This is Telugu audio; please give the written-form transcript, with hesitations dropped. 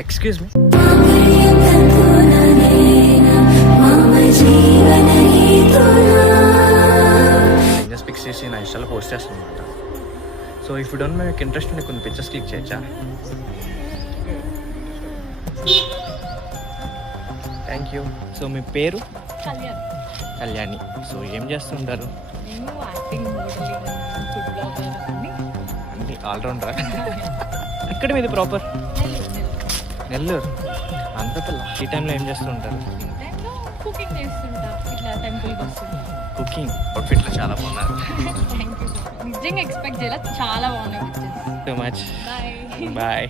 Excuse me. Just pics చేసి నా ఇన్స్టాలో పోస్ట్ చేస్తాను అనమాట. సో ఇఫ్ యూ డోంట్ మీకు ఇంట్రెస్ట్ ఉంటే కొన్ని పిక్చర్స్ క్లిక్ చేయొచ్చా? Thank you. సో మీ పేరు? కళ్యాణి. సో ఏం చేస్తుంటారు? అన్ని ఆల్రౌండరా? ఇక్కడ మీది ప్రాపర్ నెల్లూరు. అంత పిల్ల ఈ టైంలో ఏం చేస్తూ ఉంటారు? కుకింగ్ చేస్తుంటా, ఇట్లా టెంపుల్కి వస్తుంటా. కుకింగ్ అవుట్ఫిట్లో చాలా బాగున్నారు. నిజంగా ఎక్స్పెక్ట్ చేయాలి, చాలా బాగున్నాయి pictures. So much. Bye bye.